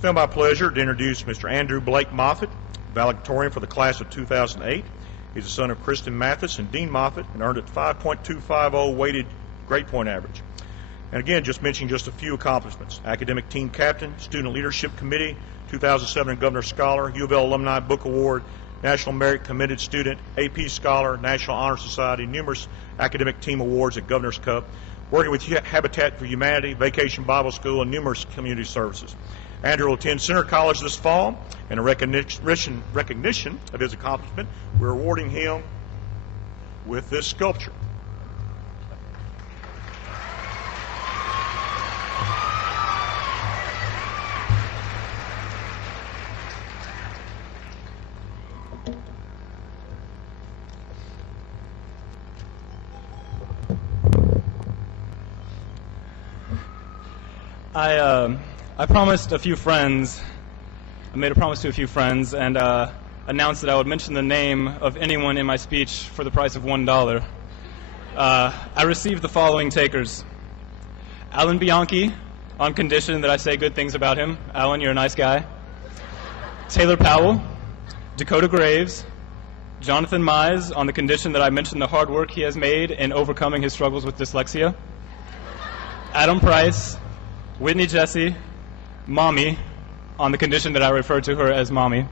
It's now my pleasure to introduce Mr. Andrew Blake Moffitt, valedictorian for the class of 2008. He's the son of Kristen Mathis and Dean Moffitt and earned a 5.250 weighted grade point average. And again, just mentioning just a few accomplishments. Academic team captain, student leadership committee, 2007 Governor Scholar, U of L Alumni Book Award, National Merit Committed Student, AP Scholar, National Honor Society, numerous academic team awards at Governor's Cup, working with Habitat for Humanity, Vacation Bible School, and numerous community services. Andrew will attend Center College this fall, and in recognition of his accomplishment, we're awarding him with this sculpture. I promised a few friends, I made a promise to a few friends and announced that I would mention the name of anyone in my speech for the price of $1. I received the following takers. Alan Bianchi, on condition that I say good things about him. Alan, you're a nice guy. Taylor Powell, Dakota Graves, Jonathan Mize, on the condition that I mention the hard work he has made in overcoming his struggles with dyslexia. Adam Price, Whitney Jesse, Mommy, on the condition that I refer to her as Mommy.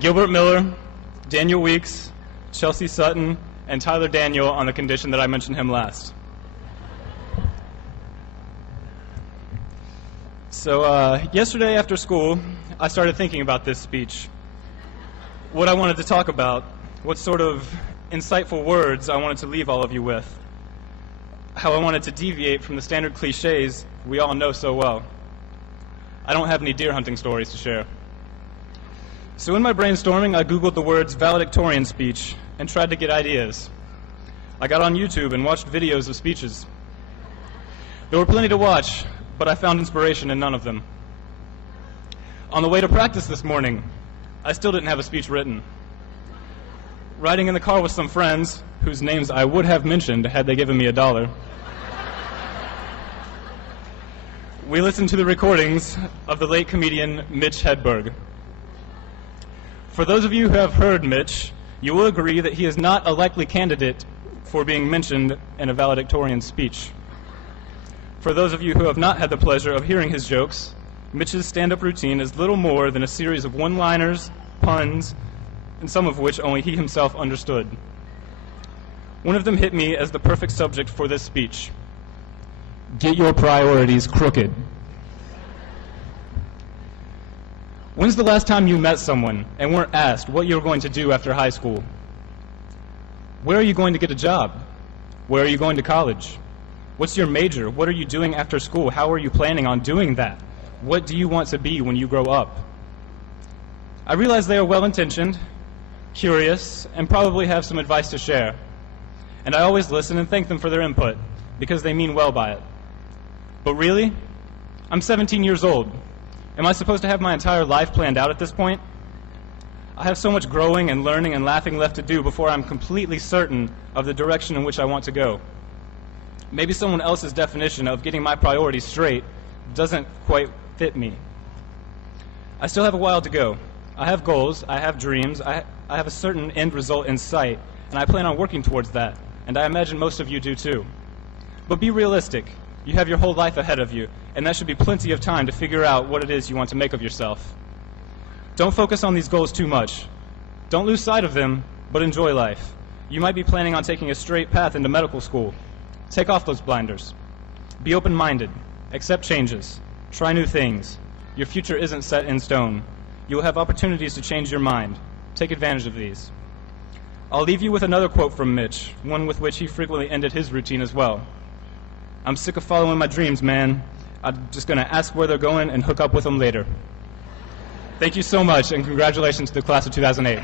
Gilbert Miller, Daniel Weeks, Chelsea Sutton, and Tyler Daniel, on the condition that I mention him last. So yesterday after school, I started thinking about this speech. What I wanted to talk about, what sort of insightful words I wanted to leave all of you with. How I wanted to deviate from the standard cliches we all know so well. I don't have any deer hunting stories to share. So in my brainstorming, I Googled the words valedictorian speech and tried to get ideas. I got on YouTube and watched videos of speeches. There were plenty to watch, but I found inspiration in none of them. On the way to practice this morning, I still didn't have a speech written. Riding in the car with some friends, whose names I would have mentioned had they given me $1, we listened to the recordings of the late comedian Mitch Hedberg. For those of you who have heard Mitch, you will agree that he is not a likely candidate for being mentioned in a valedictorian speech. For those of you who have not had the pleasure of hearing his jokes, Mitch's stand-up routine is little more than a series of one-liners, puns, and some of which only he himself understood. One of them hit me as the perfect subject for this speech. Get your priorities crooked. When's the last time you met someone and weren't asked what you were going to do after high school? Where are you going to get a job? Where are you going to college? What's your major? What are you doing after school? How are you planning on doing that? What do you want to be when you grow up? I realize they are well-intentioned, curious, and probably have some advice to share. And I always listen and thank them for their input, because they mean well by it. But really, I'm 17 years old. Am I supposed to have my entire life planned out at this point? I have so much growing and learning and laughing left to do before I'm completely certain of the direction in which I want to go. Maybe someone else's definition of getting my priorities straight doesn't quite fit me. I still have a while to go. I have goals, I have dreams, I have a certain end result in sight, and I plan on working towards that, and I imagine most of you do too. But be realistic. You have your whole life ahead of you, and that should be plenty of time to figure out what it is you want to make of yourself. Don't focus on these goals too much. Don't lose sight of them, but enjoy life. You might be planning on taking a straight path into medical school. Take off those blinders. Be open-minded. Accept changes. Try new things. Your future isn't set in stone. You will have opportunities to change your mind. Take advantage of these. I'll leave you with another quote from Mitch, one with which he frequently ended his routine as well. I'm sick of following my dreams, man. I'm just going to ask where they're going and hook up with them later. Thank you so much, and congratulations to the class of 2008.